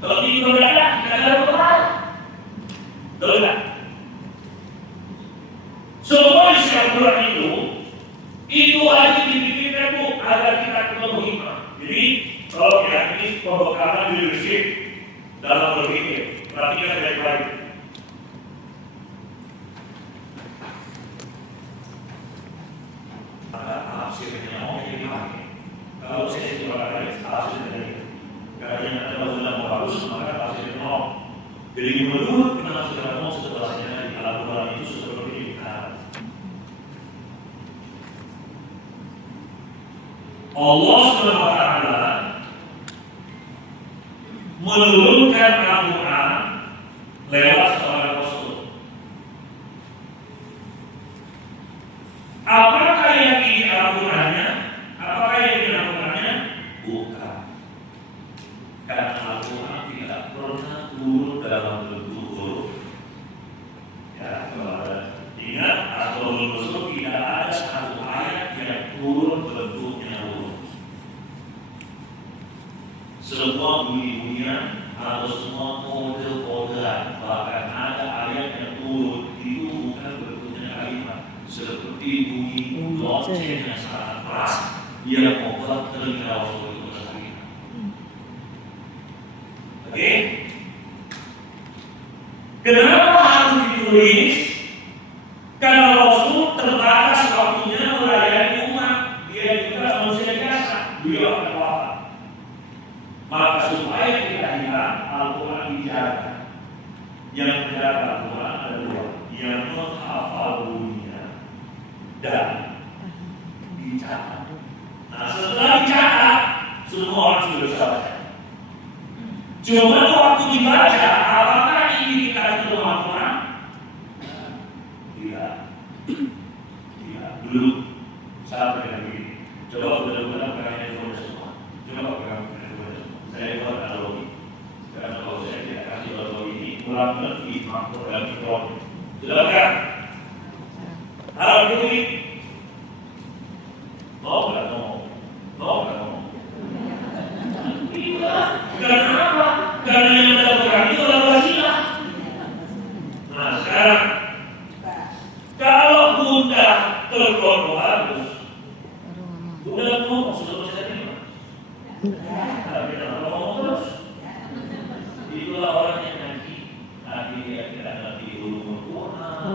Kalau tidur mendadak, tidak ada berpahala. Betul nggak? Semua isi Al-Quran itu aja dipikirkan tuh agar kita ketemu hikmah. Jadi kalau ya ini pembekalan leadership dalam berpikir, perhatikan baik-baik. Tafsirnya mau jadi apa? Kalau saya coba kali tafsir dari katanya ada ulama bagus, maka tafsirnya mau. Jadi menurut penafsiran mau setelahnya di Al-Quran itu seperti ini. Allah SWT menurunkan Al-Quran lewat seorang Rasul. Apakah yang ini Al-Qurannya? Apakah yang ini Al-Qurannya? Bukan. Karena Al-Quran tidak pernah turun dalam bentuk huruf. Ya, kalau ada ingat atau Rasul tidak ada satu ayat yang turun bentuknya huruf. Semua bunyi-bunyian atau semua kode-kodean, bahkan ada ayat yang turun itu bukan bentuknya kalimat, seperti bunyi lonceng yang sangat keras yang membuat telinga Rasul itu bersakit. Oke? Kenapa harus ditulis? Karena Rasul terbatas waktunya melayani umat, dia juga manusia biasa, beliau akan wafat. Maka supaya kita hilang, Al-Quran dijaga. Yang menjaga Al-Quran ada dua, yang menghafal bunyinya dan dicatat. Nah, setelah dicatat, semua orang sudah bisa baca. Cuma waktu dibaca, apakah ini kita itu Al-Quran? Tidak. Tidak. Belum. Saya pegang begini. Coba benar-benar pegang itu semua. Coba pegang itu semua. Saya buat analogi. Karena kalau saya tidak kasih analogi ini, kurang lebih makhluk dan mikro. Sudah pegang? Harap begini. Mau nggak ngomong? Mau nggak ngomong? Tidak. Karena apa? Karena yang kita pegang itu adalah wasilah. Nah sekarang, kalau Bunda tergolong bagus, Bunda ngomong sudah bisa terima. Tapi jangan ngomong terus. Itulah orang yang nanti dia tidak ngerti ulumul Quran,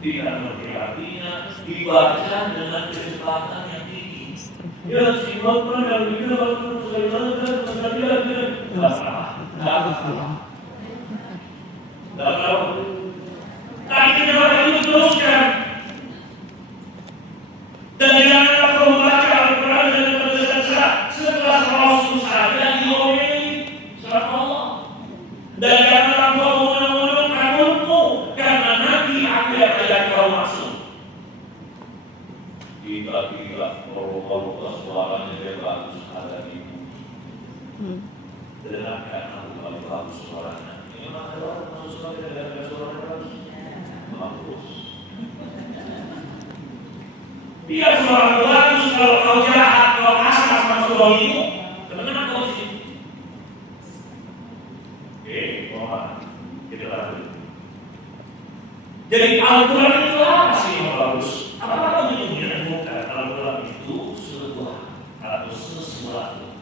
tidak ngerti artinya, dibaca dengan kecepatan yang tinggi. Ya simaklah dan tidak tapi kenapa itu teruskan? Dan janganlah kau membaca Al-Quran dengan berdasar setelah Rasul saja diomeli sama Allah. Dan janganlah kau menurunkan mulutmu karena nanti ayat-ayat kau masuk. Tiba-tiba Allah suaranya dia bagus ada di bumi. Dengarkan aku bagus suaranya. Ini mana orang masuk suara tidak ada suara bagus. Bagus. Dia suara bagus kalau kau jahat, kalau kasar sama suara itu, kenapa kau sih? Oke, kita lanjut. Jadi Al-Quran itu apa sih yang bagus? Apakah bentuknya? Bukan. Al-Quran itu sebuah atau sesuatu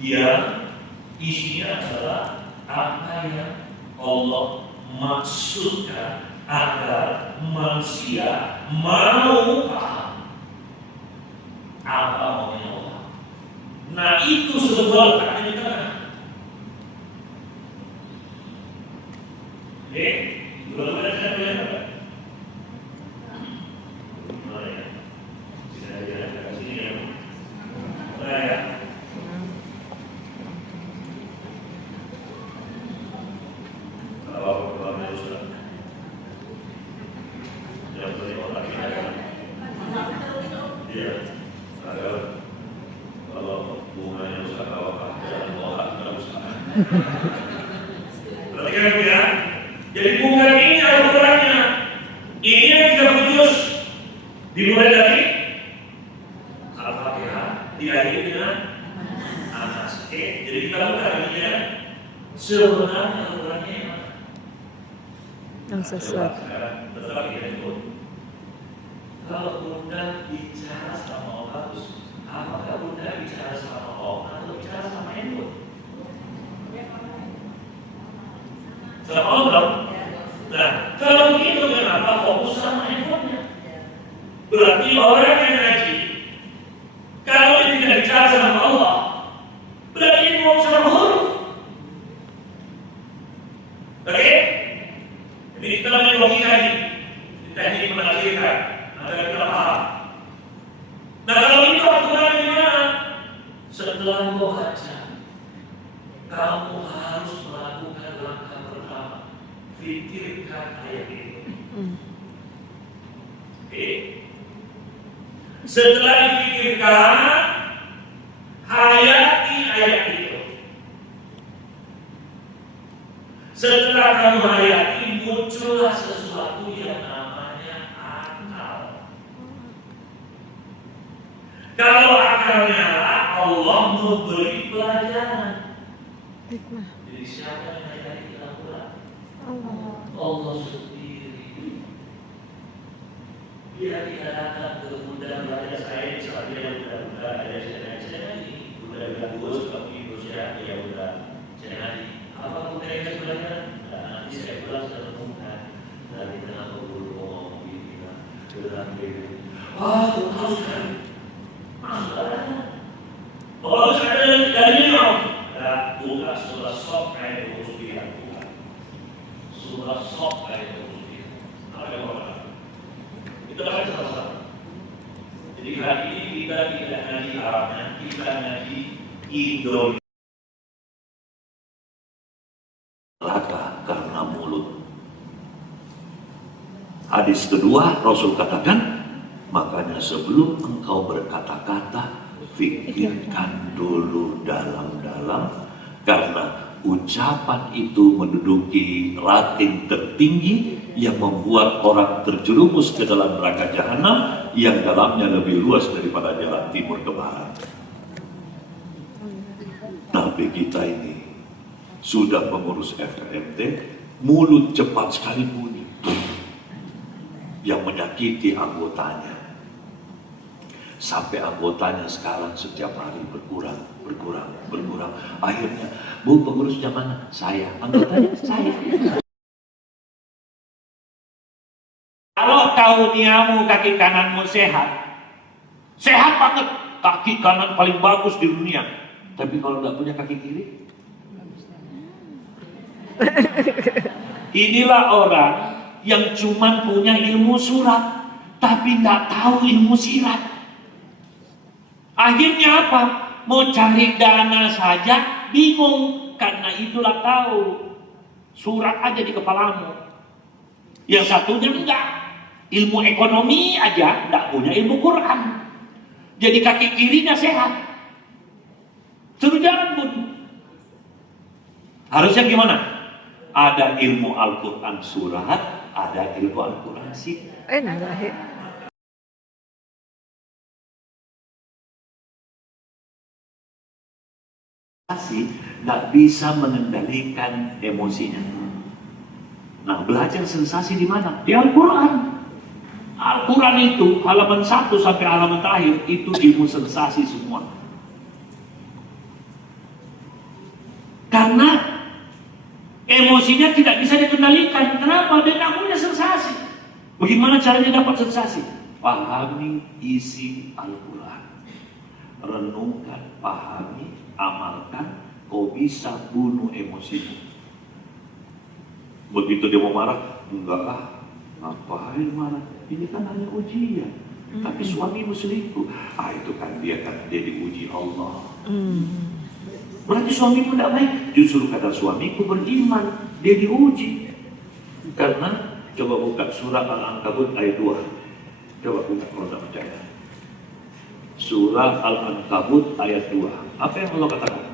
yang isinya adalah apa yang Allah maksudkan agar manusia mau paham apa maunya Allah. Nah itu sebuah letaknya di tengah. Oke, belum ada saya bilang apa? Mana ya? Tidak ada di sini ya. Mana ya? Kalau berapa sudah? Yang beri orang ini. Iya. Ada kalau bunganya usah kawat, jangan bawa tidak usah. Perhatikan ya. Jadi bukan ini Al-Qurannya. Ini yang 37 dimulai dari Al-Fatihah, diakhiri dengan Anas. Oke, jadi kita buka ini ya. Sebenarnya ukurannya yang sesuai. Tetap itu. Kalau Bunda bicara sama Allah, apakah Bunda bicara sama Allah atau bicara sama handphone? Sama Allah. Nah, kalau begitu kenapa fokus sama handphonenya? Berarti orang yang ngaji, kalau dia tidak bicara sama Allah, berarti dia mau sama huruf. Oke? Jadi kita namanya logika ini, teknik menafsirkan agar kita paham. Nah, kalau itu aturan gimana? Setelah kau baca, kamu harus melakukan langkah pertama, fikirkan ayat itu. Oke? Setelah dipikirkan, hayati ayat itu. Setelah kamu hayati, muncullah sesuatu yang namanya akal. Kalau akalnya Allah memberi pelajaran. Jadi siapa yang hayati Al-Quran? Allah sendiri. Dia tidak datang ke Bunda belajar sains, dia Bunda ada saya ini, Bunda bilang bos seperti bosnya, ya Bunda saya ngaji. Apa Bunda yang sebenarnya? Nah, nanti saya pulang saya temukan dari tengah pemburu ngomong begini, bilang begini. Wah, terus kan, masalah. Oh, saya dari ya, buka surah Sok ayat 29, buka surah Sok ayat 29. Apa yang mau? Itu akan sama-sama. Jadi hari ini kita tidak ngaji Arabnya, kita ngaji Indonesia. Rata karena mulut. Hadis kedua Rasul katakan, makanya sebelum engkau berkata-kata, fikirkan dulu dalam-dalam, karena ucapan itu menduduki rating tertinggi yang membuat orang terjerumus ke dalam neraka jahanam yang dalamnya lebih luas daripada jalan timur ke barat. Tapi kita ini sudah mengurus FKMT, mulut cepat sekali bunyi yang menyakiti anggotanya. Sampai anggotanya sekarang setiap hari berkurang. Akhirnya, Bu pengurusnya mana? Saya. Anggotanya saya. Kalau kauniamu kaki kananmu sehat banget, kaki kanan paling bagus di dunia. Tapi kalau nggak punya kaki kiri, inilah orang yang cuma punya ilmu surat, tapi nggak tahu ilmu sirat. Akhirnya apa? Mau cari dana saja bingung, karena itulah tahu surat aja di kepalamu. Yang satunya enggak, ilmu ekonomi aja enggak punya ilmu Quran. Jadi kaki kirinya sehat, suruh jalan pun. Harusnya gimana? Ada ilmu Al-Quran surat, ada ilmu Al-Quran sirat. Nggak bisa mengendalikan emosinya. Nah, belajar sensasi di mana? Di Al-Quran. Al-Quran itu halaman 1 sampai halaman terakhir itu ilmu sensasi semua. Karena emosinya tidak bisa dikendalikan. Kenapa? Dia nggak punya sensasi. Bagaimana caranya dapat sensasi? Pahami isi Al-Quran. Renungkan, pahami, amalkan, kau bisa bunuh emosimu. Begitu dia mau marah, enggak ah, ngapain marah? Ini kan hanya ujian. Tapi suamimu selingkuh, itu kan dia diuji Allah. Berarti suamimu tidak baik. Justru kata suamiku beriman, dia diuji. Karena coba buka surah Al-Ankabut ayat 2. Coba buka kalau tidak percaya. Surah Al-Ankabut ayat 2. Apa yang Allah katakan?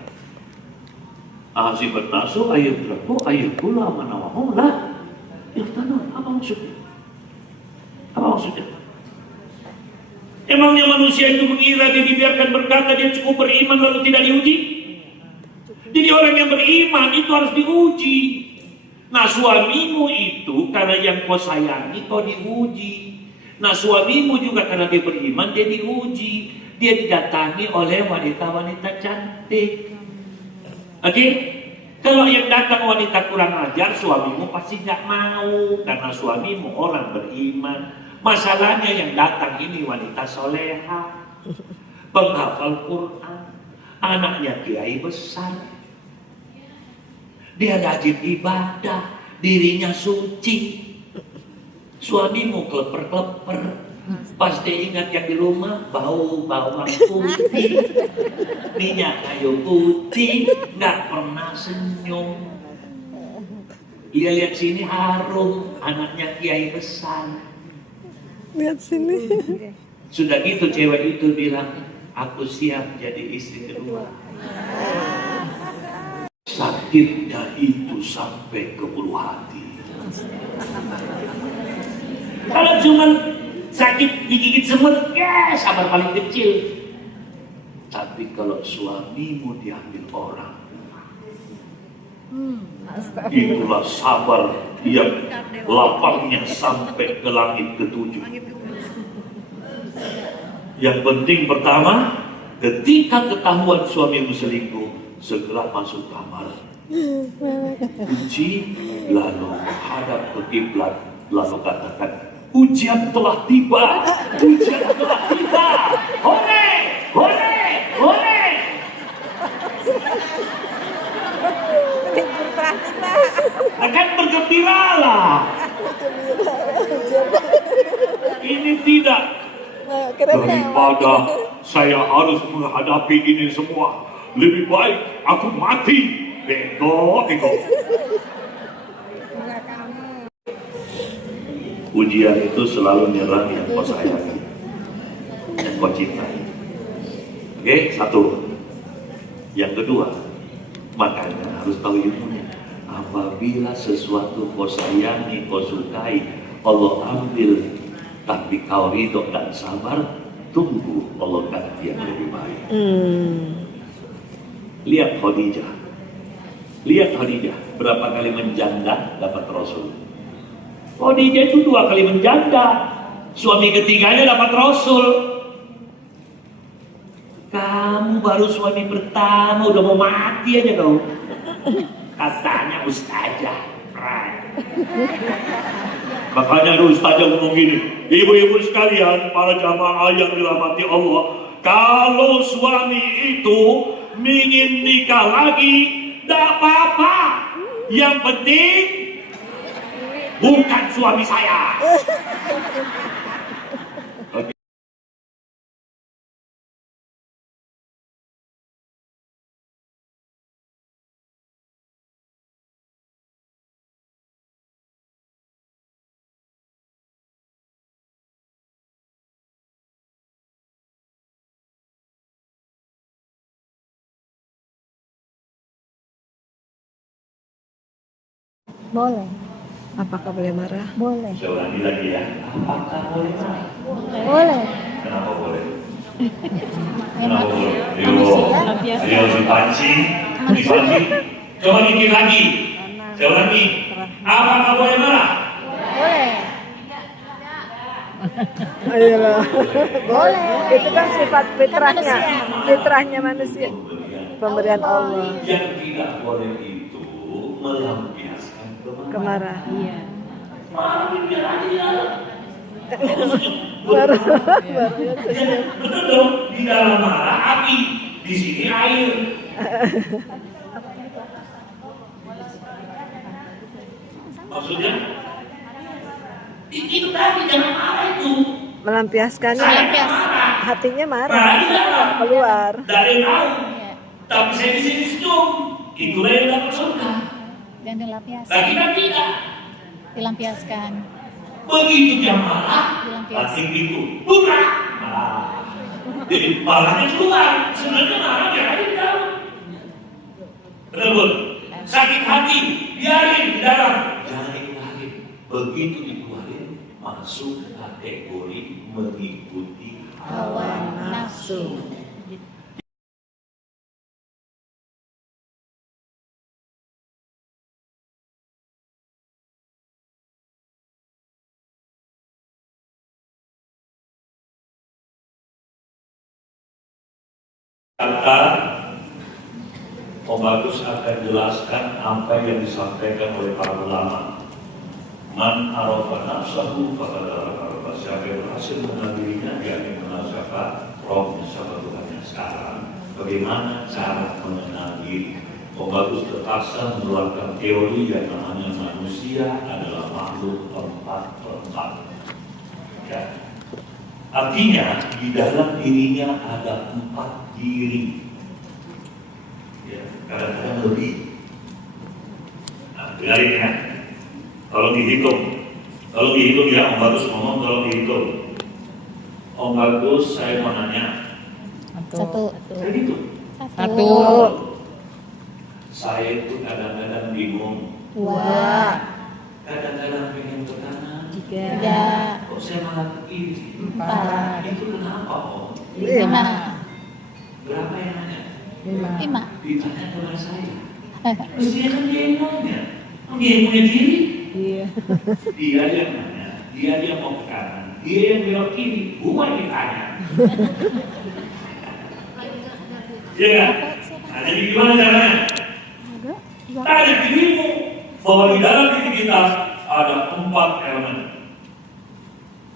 Ahasibat nasu ayat berapa? Ayat pula manawamu lah. Ikhtanan, apa maksudnya? Apa maksudnya? Emangnya manusia itu mengira dia dibiarkan berkata dia cukup beriman lalu tidak diuji? Jadi orang yang beriman itu harus diuji. Nah suamimu itu karena yang kau sayangi kau diuji. Nah suamimu juga karena dia beriman dia diuji. Dia didatangi oleh wanita-wanita cantik. Oke? Kalau yang datang wanita kurang ajar, suamimu pasti nggak mau karena suamimu orang beriman. Masalahnya yang datang ini wanita soleha, penghafal Quran, anaknya kiai besar. Dia rajin ibadah, dirinya suci. Suamimu kleper-kleper. Pasti ingat yang di rumah bau bawang putih, minyak kayu putih, nggak pernah senyum. Dia lihat sini harum, anaknya kiai besar. Lihat sini. Sudah gitu cewek itu bilang, aku siap jadi istri kedua. Sakitnya itu sampai ke bulu hati. Kalau cuman sakit digigit semut, ya sabar paling kecil. Tapi kalau suamimu diambil orang, itulah sabar yang lapangnya sampai ke langit ketujuh. Yang penting pertama, ketika ketahuan suamimu selingkuh, segera masuk kamar. Kunci, lalu hadap ke kiblat, lalu katakan, ujian telah tiba, ujian telah tiba, hore, hore, hore. Akan bergembiralah. Ini tidak daripada saya harus menghadapi ini semua. Lebih baik aku mati. Bego. Ujian itu selalu menyerang yang kau sayangi, yang kau cintai. Oke, satu. Yang kedua, makanya harus tahu ilmunya. Apabila sesuatu kau sayangi, kau sukai, Allah ambil, tapi kau ridho dan sabar, tunggu Allah ganti yang lebih baik. Lihat Khadijah. Lihat Khadijah, berapa kali menjanda dapat Rasul. Khadijah itu 2 kali menjanda. Suami ketiganya dapat Rasul. Kamu baru suami pertama udah mau mati aja kau. Katanya ustazah. Makanya ada ustazah ngomong gini, ibu-ibu sekalian, para jamaah yang dirahmati Allah, kalau suami itu ingin nikah lagi, tidak apa-apa. Yang penting bukan suami saya. Okay. Boleh. Apakah boleh marah? Boleh. Saya ulangi lagi ya. Apakah boleh marah? Boleh. Kenapa boleh? Emang Kenapa boleh? manusia. Ayo dipancing. Coba dikit lagi. Saya ulangi. Apakah boleh marah? Boleh. Ayolah. Boleh. Itu kan sifat fitrahnya. Fitrahnya manusia. Pemberian Allah. Yang tidak boleh itu melampiaskan Kemarahan. Iya. Marah biar aja. Marah. Betul dong, di dalam marah api, di sini air. Maksudnya, itu tadi jangan marah itu. Melampiaskannya. Melampias. Hatinya marah. Marah di dalam. Keluar. Dari tahu. Iya. Tapi saya di sini senyum. Itulah yang dapat surga. Dan dilampiaskan. Nah kita tidak. Dilampiaskan. Begitu dia marah, Dilampiaskan. hati itu bukan. Jadi marahnya keluar. Sebenarnya marah biar aja di dalam. Betul pun. Sakit hati, biarin di dalam. Jangan dikeluarin. Begitu dikeluarin, masuk kategori mengikuti Hawa nafsu. Kata Om Bagus akan jelaskan apa yang disampaikan oleh para ulama. Man arafa nafsahu faqad arafa. Siapa yang berhasil mengenal dirinya, dia akan mengenal siapa Rohnya, siapa Tuhannya. Sekarang bagaimana cara mengenal diri? Om Bagus terpaksa mengeluarkan teori yang namanya manusia adalah makhluk 4/4. Ya. Artinya di dalam dirinya ada 4 diri. Ya, kadang-kadang lebih. Nah, dengarin ya. Kalau dihitung ya, Om Bagus ngomong kalau dihitung. Om Bagus, saya mau nanya. Satu. Saya gitu. Satu. Saya itu kadang-kadang bingung. Dua. Kadang-kadang pengen ke kanan. Tiga. Kok saya malah ke kiri? Empat. Itu kenapa, Om? Lima. Berapa yang nanya? Lima. Ditanya kepada saya. Mestinya kan dia yang nanya. Dia yang punya diri. Dia yang nanya. Dia yang mau ke kanan. Dia yang belok kiri. Gua yang ditanya. Iya kan? Nah, jadi gimana caranya? Tanya dirimu bahwa di dalam diri kita ada 4 elemen.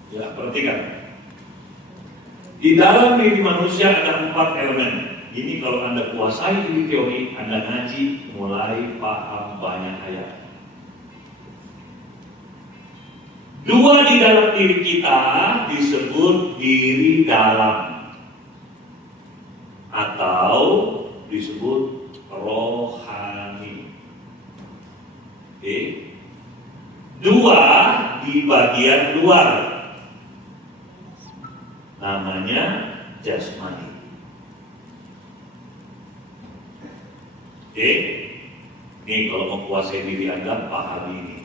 Ya, perhatikan. Di dalam diri manusia ada 4 elemen. Ini kalau Anda kuasai ini teori, Anda ngaji mulai paham banyak ayat. 2 di dalam diri kita disebut diri dalam atau disebut rohani. Oke. 2 di bagian luar namanya jasmani. Oke, ini kalau mau kuasai diri Anda, pahami ini.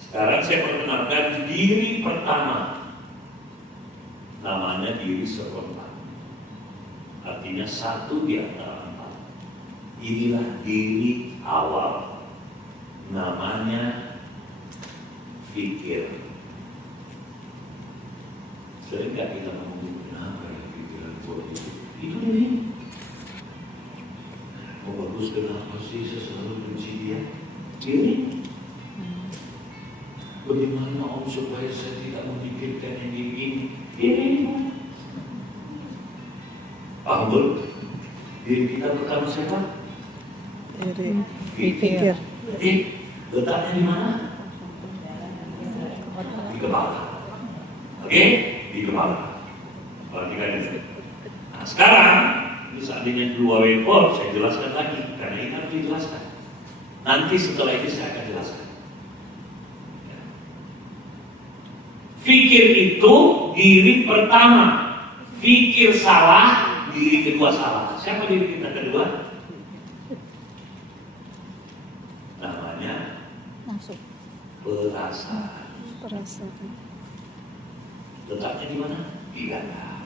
Sekarang saya perkenalkan diri pertama, namanya diri seperempat. Artinya 1 di antara 4. Inilah diri awal, namanya fikir. Sering gak kita ngomong, kenapa ya pikiran gue itu? Itu diri. Oh Bagus, kenapa sih saya selalu benci dia? Ini bagaimana Om supaya saya tidak memikirkan yang ini? Ini Abdul, diri kita pertama siapa? Pikir. Letaknya di mana? Di kepala. Oke? Di kepala. Perhatikan itu. Nah sekarang ini seandainya 2 waypoint, saya jelaskan lagi karena ini harus dijelaskan. Nanti setelah itu saya akan jelaskan. Fikir itu diri pertama. Fikir salah, diri kedua salah. Siapa diri kita kedua? Namanya Masuk. perasaan. Letaknya di mana? Di dada.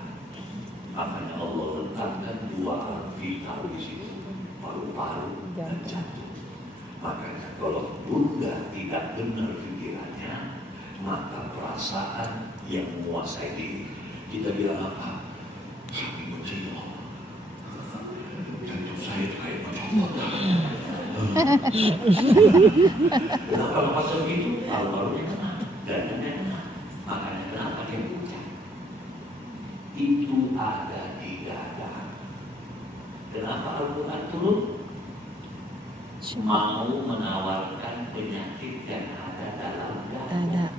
Makanya Allah letakkan 2 alat vital di situ, paru-paru dan jantung. Makanya kalau Bunda tidak benar pikirannya, maka perasaan yang menguasai diri. Kita bilang apa? Kami benci Allah. Jantung saya kayak mencopot. Kenapa masuk itu? Paru-paru di mana? Dadanya kena. Makanya kenapa dia pucat? Itu ada di dada. Kenapa Al-Quran turun? Mau menawarkan penyakit yang ada dalam dada.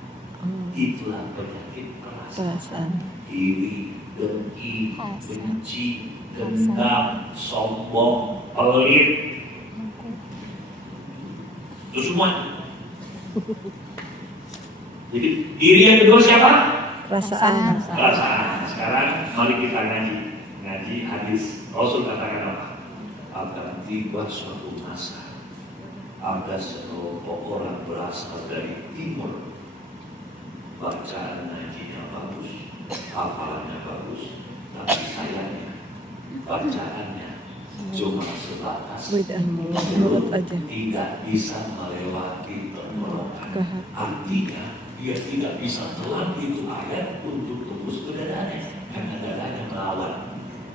Itulah penyakit perasaan. Iri, dengki, benci, dendam, sombong, pelit. Itu semua. Jadi diri yang kedua siapa? Perasaan. Perasaan. Sekarang mari kita ngaji hadis. Rasul katakan apa? Akan tiba suatu masa ada sekelompok orang berasal dari timur, bacaan ngajinya bagus, hafalannya bagus, tapi sayangnya bacaannya cuma sebatas Menurut aja. tidak bisa melewati tenggorokan. Artinya dia tidak bisa telan itu ayat untuk tembus ke dadanya karena dadanya melawan.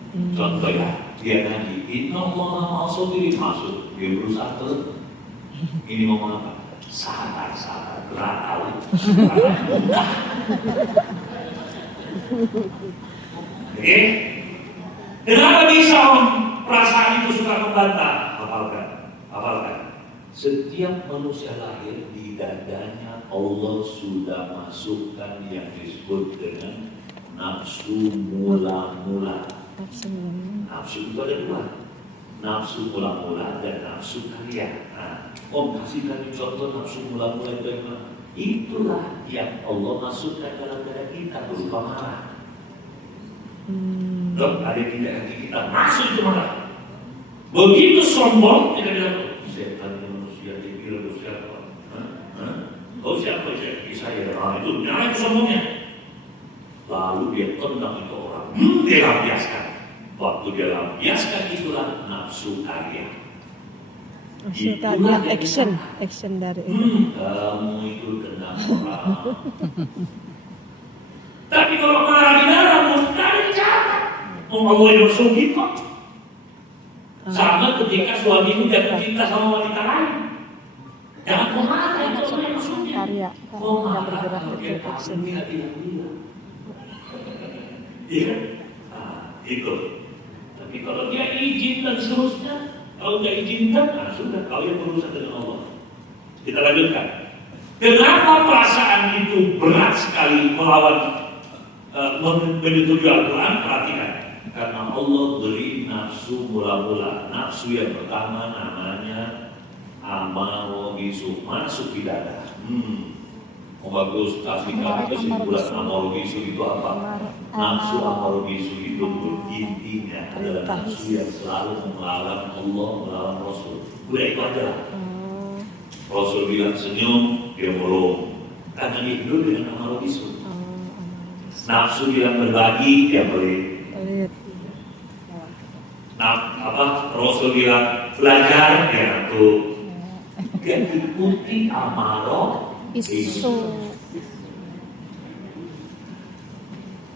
Contoh ya, dia ngaji, Inna Allah ma'asodiri masuk, dia berusaha terus. Ini ngomong apa? Sabar, gerak kali. Oke? Kenapa bisa perasaan itu suka membantah? Hafalkan. Setiap manusia lahir di dadanya Allah sudah masukkan yang disebut dengan nafsu mula-mula. Nafsu itu ada dua, nafsu mula-mula dan nafsu karya. Nah, kasihkan contoh nafsu mula-mula itu yang itulah yang Allah masukkan dalam dada kita berupa marah. Dok, ada tidak hati kita nafsu itu marah. Begitu sombong kita bilang, setan manusia dikira siapa? Kau siapa? Saya. Itu jangan sombongnya. Lalu dia tendang itu orang, dia lampiaskan. Waktu dia lampiaskan itulah nafsu karya. Nafsu karya action dari itu. Kamu itu tendang orang. Tapi kalau marah di dalam, dari cara Allah yang sugi kok. Sama ketika suamimu jatuh cinta sama wanita lain. Jangan marah itu Allah yang sugi. Karya yang bergerak itu action. Iya, itu. Tapi kalau dia izin dan seterusnya, kalau nggak izinkan, sudah kau yang berurusan dengan Allah. Kita lanjutkan. Kenapa perasaan itu berat sekali melawan menyetujui Al-Quran? Perhatikan. Karena Allah beri nafsu mula-mula. Nafsu yang pertama namanya amarah bisu, masuk di dada. Bagus, kasih kami kesimpulan amarah bisu itu apa? Nafsu amarah bisu itu intinya adalah nafsu yang selalu melawan Allah, melawan Rasul. Udah itu aja. Rasul bilang senyum, dia murung. Karena dia hidup dengan amarah bisu. Nafsu bilang berbagi, dia pelit. Rasul bilang belajar, dia ngantuk. Dia ikuti amarah bisu.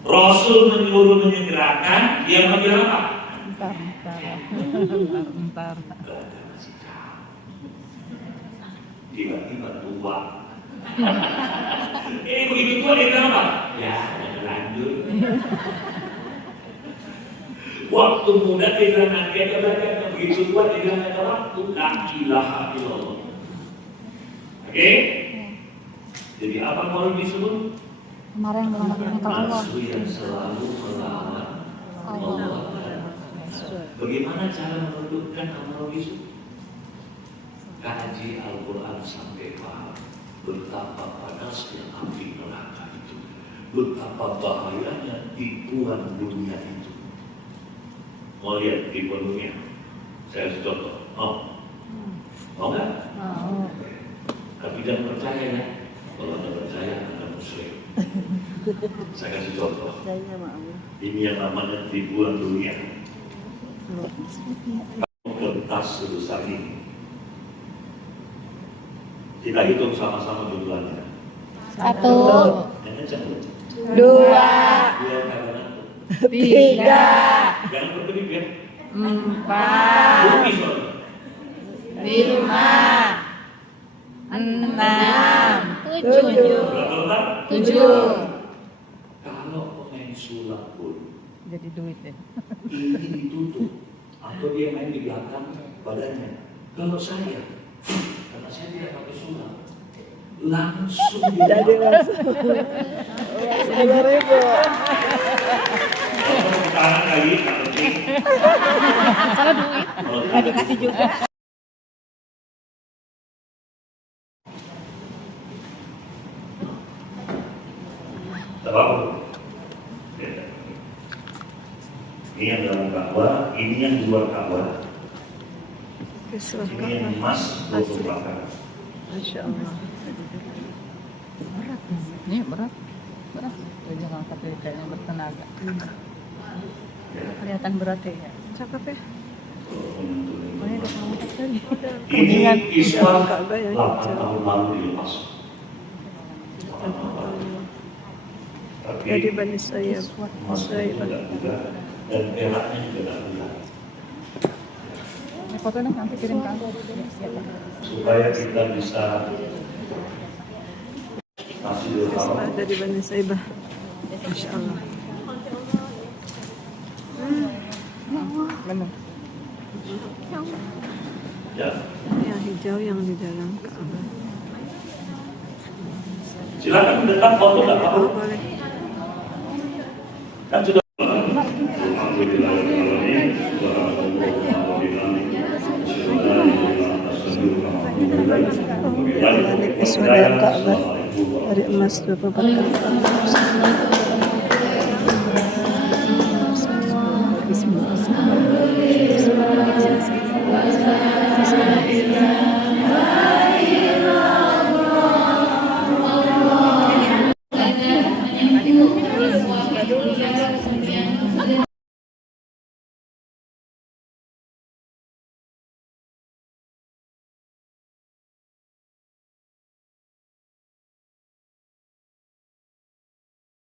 Rasul menyuruh menyegerakan, dia bilang apa? Bentar. Tiba-tiba tua. Begitu tua dia bilang apa? Ya, lanjut. Waktu muda dia bilang nanti ada belajar, begitu tua dia bilang ada waktu. La ilaha illallah. Oke? Jadi apa kalau disebut? Kemarin melawan Allah. Nafsu yang selalu melawan Allah. Bagaimana cara meredupkan amarah bisu? Kaji Al-Quran sampai paham betapa panasnya api neraka itu, betapa bahayanya tipuan dunia itu. Mau lihat tipuan dunia? Saya kasih contoh. Mau nggak? Mau. Tapi jangan percaya ya. Kalau Anda percaya, Anda muslim. Saya kasih contoh. Ini yang namanya tipuan dunia. Kertas sebesar ini. Kita hitung sama-sama jumlahnya. 1, 2, 3, 4. Jangan berkedip ya. 4, 5, 6, 7. Kalau pemain sulap pun Jadi duit deh. ini ditutup atau dia main di belakang badannya. Kalau saya, karena saya tidak pakai sulap, langsung Jadi langsung 10.000. tangan kali atau Salah duit. Nggak dikasih juga. tahu. Ini yang dalam Ka'bah, ini yang di luar Ka'bah. Ini yang emas untuk bakar. Masya Allah. Berat. Ini berat. Jadi ngangkat dari kayaknya bertenaga. Kelihatan berat ya. Cakep ya. Oh ya, udah kamu tadi. Ini Islam Ka'bah yang 8 tahun lalu dilepas. Jadi Bani Sayyab. Masih juga dan peraknya juga tak hilang. Ini foto nih nanti kirim ke aku. Siap ya. Supaya kita bisa Masjidil Haram Ada di Bani Saibah. Masya Allah. Mana? ya. Yang hijau yang di dalam Ka'bah. Silakan mendekat foto nggak apa-apa. Oh, boleh. Kan sudah. Alhamdulillahirrahmanirrahim. Balik ke Ka'bah dari emas 24 karat.